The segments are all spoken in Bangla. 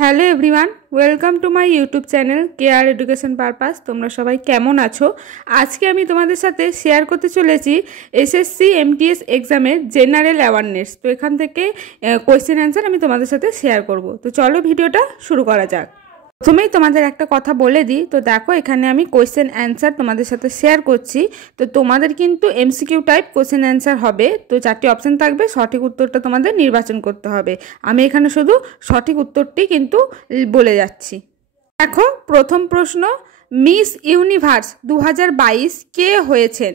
Hello everyone, welcome to my YouTube channel care education purpose. তোমরা সবাই কেমন আছো? আজকে আমি তোমাদের সাথে শেয়ার করতে চলেছি এসএসসি এমটিএস এক্সামের জেনারেল অ্যাওয়ারনেস। তো এখান থেকে কোয়েশ্চেন অ্যান্সার আমি তোমাদের সাথে শেয়ার করব। তো চলো ভিডিওটা শুরু করা যাক। প্রথমেই তোমাদের একটা কথা বলে দিই। তো দেখো, এখানে আমি কোয়েশ্চেন অ্যান্সার তোমাদের সাথে শেয়ার করছি। তো তোমাদের কিন্তু এমসিকিউ টাইপ কোয়েশ্চেন অ্যান্সার হবে। তো 4টি অপশান থাকবে, সঠিক উত্তরটা তোমাদের নির্বাচন করতে হবে। আমি এখানে শুধু সঠিক উত্তরটি কিন্তু বলে যাচ্ছি। দেখো, প্রথম প্রশ্ন, মিস ইউনিভার্স 2022 কে হয়েছেন?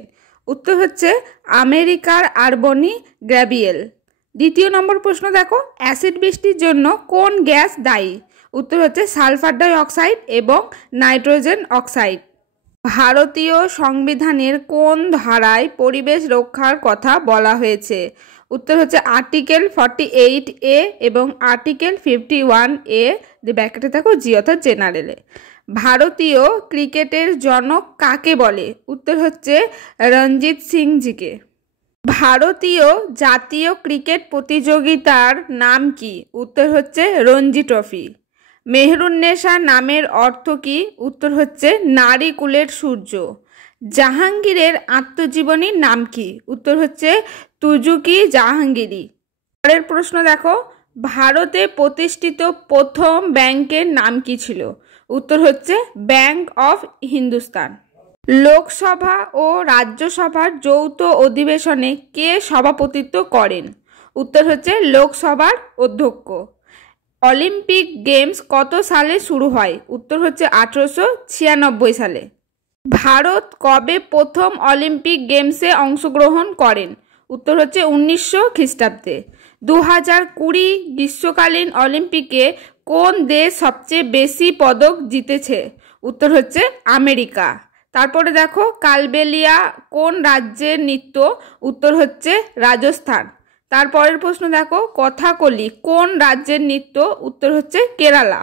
উত্তর হচ্ছে আমেরিকার আরবনি গ্র্যাবিয়েল। দ্বিতীয় নম্বর প্রশ্ন দেখো, অ্যাসিড বৃষ্টির জন্য কোন গ্যাস দায়ী? উত্তর হচ্ছে সালফার ডাই অক্সাইড এবং নাইট্রোজেন অক্সাইড। ভারতীয় সংবিধানের কোন ধারায় পরিবেশ রক্ষার কথা বলা হয়েছে? উত্তর হচ্ছে আর্টিকেল 48A এবং আর্টিকেল 51A, যে ব্যাকেটে থাকো জি অর্থাৎ জেনারেলে। ভারতীয় ক্রিকেটের জনক কাকে বলে? উত্তর হচ্ছে রঞ্জিত সিংজিকে। ভারতীয় জাতীয় ক্রিকেট প্রতিযোগিতার নাম কি? উত্তর হচ্ছে রঞ্জি ট্রফি। মেহরুন্নেসা নামের অর্থ কি? উত্তর হচ্ছে নারী কুলের সূর্য। জাহাঙ্গীরের আত্মজীবনীর নাম কি? উত্তর হচ্ছে তুজুকি জাহাঙ্গীরি। পরের প্রশ্ন দেখো, ভারতে প্রতিষ্ঠিত প্রথম ব্যাংকের নাম কি ছিল? উত্তর হচ্ছে ব্যাংক অফ হিন্দুস্তান। লোকসভা ও রাজ্যসভার যৌথ অধিবেশনে কে সভাপতিত্ব করেন? উত্তর হচ্ছে লোকসভার অধ্যক্ষ। অলিম্পিক গেমস কত সালে শুরু হয়? উত্তর হচ্ছে 1896 সালে। ভারত কবে প্রথম অলিম্পিক গেমসে অংশগ্রহণ করেন? উত্তর হচ্ছে 1900 খ্রিস্টাব্দে। 2020 গ্রীষ্মকালীন অলিম্পিকে কোন দেশ সবচেয়ে বেশি পদক জিতেছে? উত্তর হচ্ছে আমেরিকা। তারপরে দেখো, কালবেলিয়া কোন রাজ্যের নৃত্য? উত্তর হচ্ছে রাজস্থান। তারপরের প্রশ্ন দেখো, কথাকলি কোন রাজ্যের নৃত্য? উত্তর হচ্ছে কেরালা।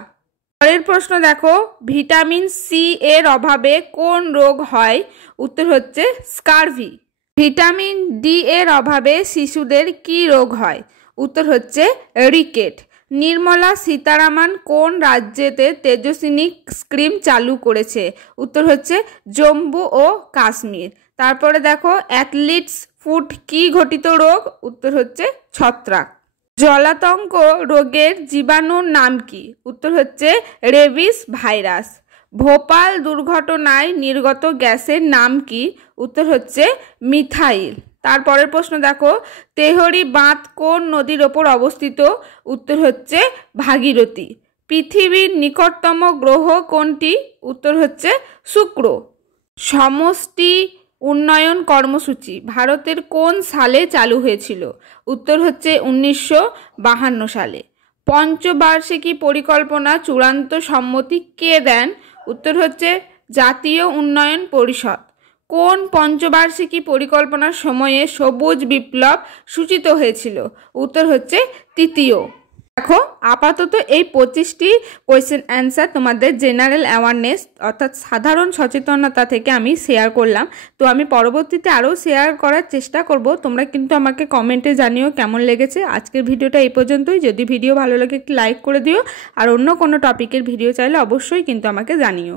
পরের প্রশ্ন দেখো, ভিটামিন সি এর অভাবে কোন রোগ হয়? উত্তর হচ্ছে স্কারভি। ভিটামিন ডি এর অভাবে শিশুদের কি রোগ হয়? উত্তর হচ্ছে রিকেট। নির্মলা সীতারামন কোন রাজ্যেতে তেজস্বিনী স্কিম চালু করেছে? উত্তর হচ্ছে জম্মু ও কাশ্মীর। তারপরে দেখো, অ্যাথলিটস ফুট কি ঘটিত রোগ? উত্তর হচ্ছে ছত্রাক। জলাতঙ্ক রোগের জীবাণুর নাম কি? উত্তর হচ্ছে রেবিস ভাইরাস। ভোপাল দুর্ঘটনায় নির্গত গ্যাসের নাম কি? উত্তর হচ্ছে মিথাইল। তারপরের প্রশ্ন দেখো, তেহরি বাঁধ কোন নদীর ওপর অবস্থিত? উত্তর হচ্ছে ভাগীরথী। পৃথিবীর নিকটতম গ্রহ কোনটি? উত্তর হচ্ছে শুক্র। সমষ্টি উন্নয়ন কর্মসূচি ভারতের কোন সালে চালু হয়েছিল? উত্তর হচ্ছে 1952 সালে। পঞ্চবার্ষিকী পরিকল্পনা চূড়ান্ত সম্মতি কে দেন? উত্তর হচ্ছে জাতীয় উন্নয়ন পরিষদ। কোন পঞ্চবার্ষিকী পরিকল্পনার সময়ে সবুজ বিপ্লব সূচিত হয়েছিল? উত্তর হচ্ছে তৃতীয়। দেখো, আপাতত এই 25টি কোয়েশ্চেন অ্যান্সার তোমাদের জেনারেল অ্যাওয়ারনেস অর্থাৎ সাধারণ সচেতনতা থেকে আমি শেয়ার করলাম। তো আমি পরবর্তীতে আরও শেয়ার করার চেষ্টা করব। তোমরা কিন্তু আমাকে কমেন্টে জানিও কেমন লেগেছে। আজকের ভিডিওটা এই পর্যন্তই। যদি ভিডিও ভালো লাগে একটি লাইক করে দিও, আর অন্য কোনো টপিকের ভিডিও চাইলে অবশ্যই কিন্তু আমাকে জানিও।